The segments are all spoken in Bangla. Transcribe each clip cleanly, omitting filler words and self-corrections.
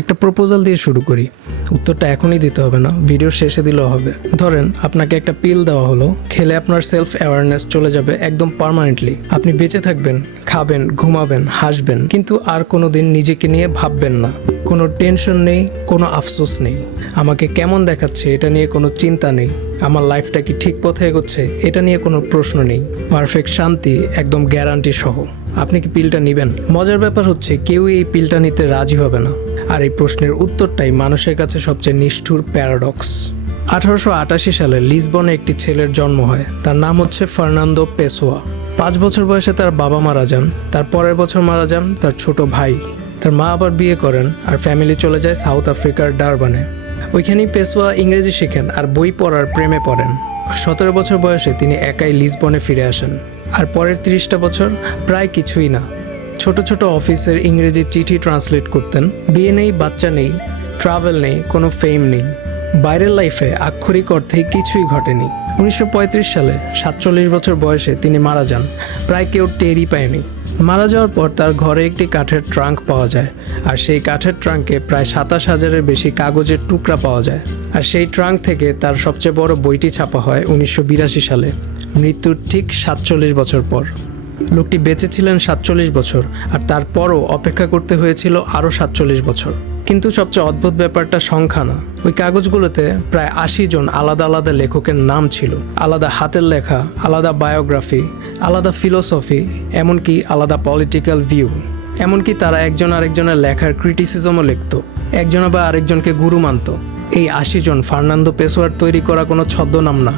একটা প্রপোজাল দিয়ে শুরু করি। উত্তরটা এখনই দিতে হবে না, ভিডিওর শেষে দিলেও হবে। ধরেন আপনাকে একটা পিল দেওয়া হলো, খেলে আপনার সেলফ অ্যাওয়ারনেস চলে যাবে একদম পার্মানেন্টলি। আপনি বেঁচে থাকবেন, খাবেন, ঘুমাবেন, হাসবেন, কিন্তু আর কোনো দিন নিজেকে নিয়ে ভাববেন না। কোনো টেনশন নেই, কোনো আফসোস নেই। আমাকে কেমন দেখাচ্ছে এটা নিয়ে কোনো চিন্তা নেই। আমার লাইফটা কি ঠিক পথে এগোচ্ছে এটা নিয়ে কোনো প্রশ্ন নেই। পারফেক্ট শান্তি, একদম গ্যারান্টি সহ। আপনি কি পিলটা নেবেন? মজার ব্যাপার হচ্ছে কেউই এই পিলটা নিতে রাজি হবে না। আর এই প্রশ্নের উত্তরটাই মানুষের কাছে সবচেয়ে নিষ্ঠুর প্যারাডক্স। 1888 সালে লিসবনে একটি ছেলের জন্ম হয়। তার নাম হচ্ছে ফার্নান্দো পেসোয়া। 5 বছর বয়সে তার বাবা মারা যান। তার পরের বছর মারা যান তার ছোট ভাই। তার মা আবার বিয়ে করেন আর ফ্যামিলি চলে যায় সাউথ আফ্রিকার ডারবানে। ওইখানেই পেসোয়া ইংরেজি শেখেন আর বই পড়ার প্রেমে পড়েন। 17 বছর বয়সে তিনি একাই লিসবনে ফিরে আসেন। আর পরের 30টা বছর প্রায় কিছুই না। ছোট ছোট অফিসের ইংরেজি চিঠি ট্রান্সলেট করতেন। বিয়ে নেই, বাচ্চা নেই, ট্রাভেল নেই, কোনো ফেম নেই। বাইরের লাইফে আক্ষরিক অর্থে কিছুই ঘটেনি। 1935 সালে 47 বছর বয়সে তিনি মারা যান। প্রায় কেউ টেরই পায়নি। মারা যাওয়ার পর তার ঘরে একটি কাঠের ট্রাঙ্ক পাওয়া যায়। আর সেই কাঠের ট্রাঙ্কে প্রায় 27,000-এর বেশি কাগজের টুকরা পাওয়া যায়। আর সেই ট্রাঙ্ক থেকে তার সবচেয়ে বড় বইটি ছাপা হয় 1982 সালে, মৃত্যুর ঠিক 47 বছর পর। লোকটি বেঁচে ছিলেন 47 বছর, আর তারপরও অপেক্ষা করতে হয়েছিল আরও 47 বছর। কিন্তু সবচেয়ে অদ্ভুত ব্যাপারটা সংখ্যা না, ওই কাগজগুলোতে প্রায় 80 জন আলাদা আলাদা লেখকের নাম ছিল। আলাদা হাতের লেখা, আলাদা বায়োগ্রাফি, আলাদা ফিলোসফি, এমনকি আলাদা পলিটিক্যাল ভিউ। এমনকি তারা একজন আরেকজনের লেখার ক্রিটিসিজমও লিখত। একজন আবার আরেকজনকে গুরু মানত। এই 80 জন ফার্নান্দো পেসোয়ার তৈরি করা কোনো ছদ্মনাম না।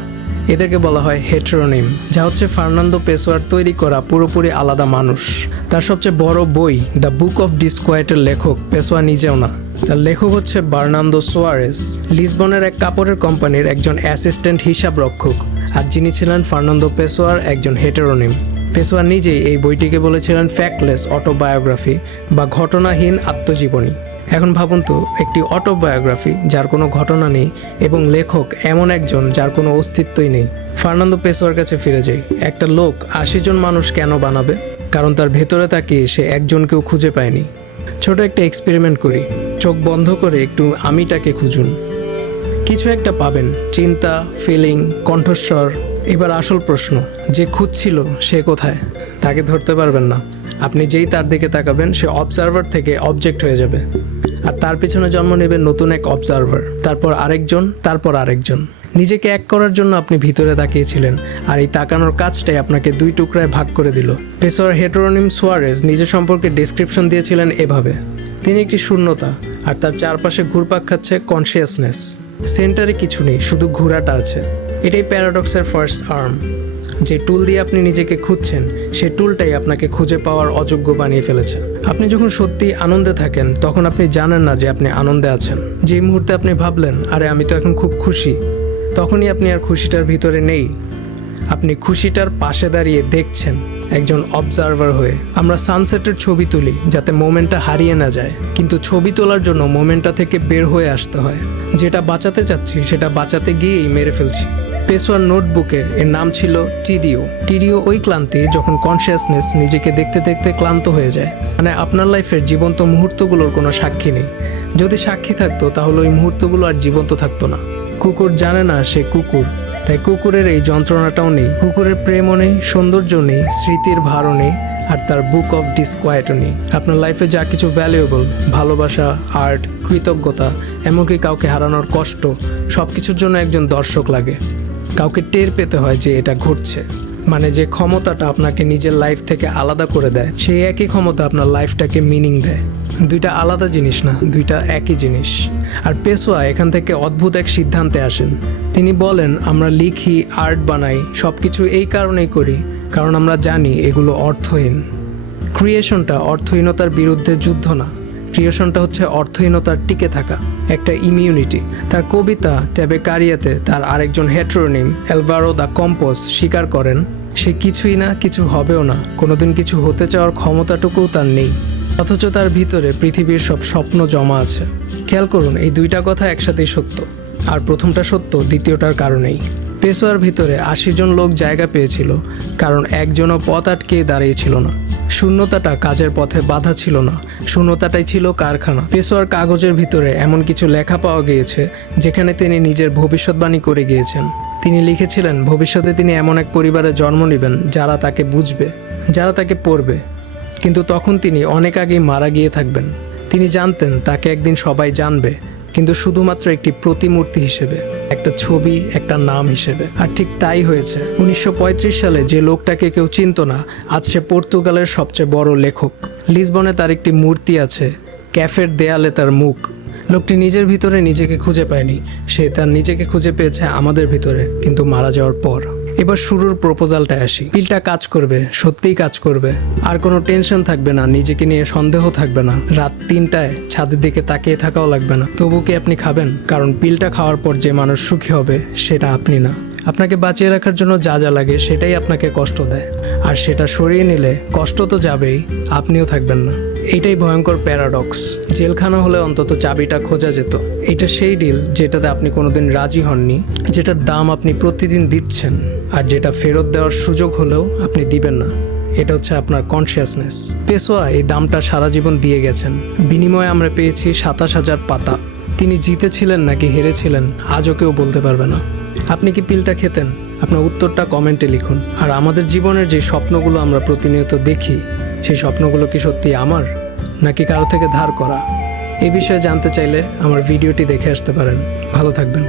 এদেরকে বলা হয় হেটেরোনিম, যা হচ্ছে ফার্নান্দো পেসোয়ার তৈরি করা পুরোপুরি আলাদা মানুষ। তার সবচেয়ে বড় বই দ্য বুক অফ ডিসকোয়েটের লেখক পেসোয়া নিজেও না। তার লেখক হচ্ছে বার্নান্দো সোয়ারেস, লিসবনের এক কাপড়ের কোম্পানির একজন অ্যাসিস্ট্যান্ট হিসাব রক্ষক, আর যিনি ছিলেন ফার্নান্দো পেসোয়ার একজন হেটেরোনিম। পেসোয়া নিজেই এই বইটিকে বলেছিলেন ফ্যাক্টলেস অটোবায়োগ্রাফি বা ঘটনাহীন আত্মজীবনী। এখন ভাবুন তো, একটি অটোবায়োগ্রাফি যার কোনো ঘটনা নেই এবং লেখক এমন একজন যার কোনো অস্তিত্বই নেই। ফার্নান্দো পেসোয়ার কাছে ফিরে যাই। একটা লোক 80 জন মানুষ কেন বানাবে? কারণ তার ভেতরে তাকিয়ে সে একজনকেও খুঁজে পায়নি। ছোট একটা এক্সপেরিমেন্ট করি। চোখ বন্ধ করে একটু আমিটাকে খুঁজুন। কিছু একটা পাবেন, চিন্তা, ফিলিং, কণ্ঠস্বর। এবার আসল প্রশ্ন, যে খুঁজছিল সে কোথায়? তাকে ধরতে পারবেন না। আপনি যেই তার দিকে তাকাবেন সে অবজারভার থেকে অবজেক্ট হয়ে যাবে, আর তার পিছনে জন্ম নেবে নতুন এক অবজারভার, তারপর আরেকজন, তারপর আরেকজন। নিজেকে এক করার জন্য আপনি ভিতরে তাকিয়েছিলেন, আর এই তাকানোর কাজটাই আপনাকে 2 টুকরায় ভাগ করে দিল। পেসোয়ার হেটেরোনিম সোয়ারেস নিজের সম্পর্কে ডেসক্রিপশন দিয়েছিলেন এভাবে: তিনি একটি শূন্যতা, আর তার চারপাশে ঘুরপাক খাচ্ছে কনসিয়াসনেস। সেন্টারে কিছু নেই, শুধু ঘোরাটা আছে। এটাই প্যারাডক্সের ফার্স্ট আর্ম। যে টুল দিয়ে আপনি নিজেকে খুঁজছেন, সে টুলটাই আপনাকে খুঁজে পাওয়ার অযোগ্য বানিয়ে ফেলেছে। আপনি যখন সত্যি আনন্দে থাকেন তখন আপনি জানেন না যে আপনি আনন্দে আছেন। যেই মুহূর্তে আপনি ভাবলেন আরে আমি তো এখন খুব খুশি, তখনই আপনি আর খুশিটার ভিতরে নেই। আপনি খুশিটার পাশে দাঁড়িয়ে দেখছেন, একজন অবজারভার হয়ে। আমরা সানসেটের ছবি তুলি যাতে মোমেন্টটা হারিয়ে না যায়, কিন্তু ছবি তোলার জন্য মোমেন্টটা থেকে বের হয়ে আসতে হয়। যেটা বাঁচাতে চাচ্ছি সেটা বাঁচাতে গিয়েই মেরে ফেলছি। পেসোয়ার নোটবুকে এর নাম ছিল টিডিও। টিডিও ওই ক্লান্তি যখন কনসিয়াসনেস নিজেকে দেখতে দেখতে ক্লান্ত হয়ে যায়। মানে আপনার লাইফের জীবন্ত মুহূর্তগুলোর কোনো সাক্ষী নেই। যদি সাক্ষী থাকতো তাহলে ওই মুহূর্তগুলো আর জীবন্ত থাকতো না। কুকুর জানে না সে কুকুর, তাই কুকুরের এই যন্ত্রণাটাও নেই। কুকুরের প্রেমও নেই, সৌন্দর্য নেই, স্মৃতির ভারও নেই, আর তার বুক অফ ডিসকোয়েটও নেই। আপনার লাইফে যা কিছু ভ্যালুয়েবল, ভালোবাসা, আর্ট, কৃতজ্ঞতা, এমনকি কাউকে হারানোর কষ্ট, সব কিছুর জন্য একজন দর্শক লাগে। কাউকে টের পেতে হয় যে এটা ঘটছে। মানে যে ক্ষমতাটা আপনাকে নিজের লাইফ থেকে আলাদা করে দেয়, সেই একই ক্ষমতা আপনার লাইফটাকে মিনিং দেয়। দুইটা আলাদা জিনিস না, দুইটা একই জিনিস। আর পেসোয়া এখান থেকে অদ্ভুত এক সিদ্ধান্তে আসেন। তিনি বলেন, আমরা লিখি, আর্ট বানাই, সব কিছু এই কারণেই করি কারণ আমরা জানি এগুলো অর্থহীন। ক্রিয়েশনটা অর্থহীনতার বিরুদ্ধে যুদ্ধ না, ক্রিয়েশনটা হচ্ছে অর্থহীনতার টিকে থাকা, একটা ইমিউনিটি। তার কবিতা ট্যাবে কারিয়াতে তার আরেকজন হেটেরোনিম অ্যালভারো দা কম্পোস স্বীকার করেন, সে কিছুই না, কিছু হবেও না, কোনোদিন কিছু হতে চাওয়ার ক্ষমতাটুকুও তার নেই। অথচ তার ভিতরে পৃথিবীর সব স্বপ্ন জমা আছে। খেয়াল করুন, এই দুইটা কথা একসাথেই সত্য, আর প্রথমটা সত্য দ্বিতীয়টার কারণেই। পেসোয়ার ভিতরে 80 জন লোক জায়গা পেয়েছিল কারণ একজনও পথ আটকে দাঁড়িয়েছিল না। শূন্যতাটা কাজের পথে বাধা ছিল না, শূন্যতাটাই ছিল কারখানা। পেশোয়ার কাগজের ভিতরে এমন কিছু লেখা পাওয়া গিয়েছে যেখানে তিনি নিজের ভবিষ্যৎবাণী করে গিয়েছেন। তিনি লিখেছিলেন ভবিষ্যতে তিনি এমন এক পরিবারে জন্ম নেবেন যারা তাকে বুঝবে, যারা তাকে পড়বে। কিন্তু তখন তিনি অনেক আগেই মারা গিয়ে থাকবেন। তিনি জানতেন তাকে একদিন সবাই জানবে, কিন্তু শুধুমাত্র একটি প্রতিমূর্তি হিসেবে, একটা ছবি, একটা নাম হিসেবে। আর ঠিক তাই হয়েছে। 1935 সালে যে লোকটাকে কেউ চিনত না, আজ সে পর্তুগালের সবচেয়ে বড় লেখক। লিসবনে তার একটি মূর্তি আছে, ক্যাফের দেয়ালে তার মুখ। লোকটি নিজের ভিতরে নিজেকে খুঁজে পায়নি, সে তার নিজেকে খুঁজে পেয়েছে আমাদের ভিতরে, কিন্তু মারা যাওয়ার পর। এবার শুরুর প্রপোজালটা আসি। পিলটা কাজ করবে, সত্যিই কাজ করবে। আর কোনো টেনশন থাকবে না, নিজেকে নিয়ে সন্দেহ থাকবে না, রাত 3টায় ছাদের দিকে তাকিয়ে থাকাও লাগবে না। তবু কি আপনি খাবেন? কারণ পিলটা খাওয়ার পর যে মানুষ সুখী হবে সেটা আপনি না। আপনাকে বাঁচিয়ে রাখার জন্য যা যা লাগে সেটাই আপনাকে কষ্ট দেয়, আর সেটা সরিয়ে নিলে কষ্ট তো যাবেই, আপনিও থাকবেন না। এইটাই ভয়ঙ্কর প্যারাডক্স। জেলখানা হলে অন্তত চাবিটা খোঁজা যেত। এটা সেই ডিল যেটাতে আপনি কোনোদিন রাজি হননি, যেটার দাম আপনি প্রতিদিন দিচ্ছেন, আর যেটা ফেরত দেওয়ার সুযোগ হলেও আপনি দিবেন না। এটা হচ্ছে আপনার কনসিয়াসনেস। পেশোয়া এই দামটা সারা জীবন দিয়ে গেছেন। বিনিময়ে আমরা পেয়েছি 27,000 পাতা। তিনি জিতেছিলেন নাকি হেরেছিলেন আজও কেউ বলতে পারবে না। আপনি কি পিলটা খেতেন? আপনার উত্তরটা কমেন্টে লিখুন। আর আমাদের জীবনের যে স্বপ্নগুলো আমরা প্রতিনিয়ত দেখি, সেই স্বপ্নগুলো কি সত্যি আমার, নাকি কারো থেকে ধার করা? এই বিষয়ে জানতে চাইলে আমার ভিডিওটি দেখে আসতে পারেন। ভালো থাকবেন।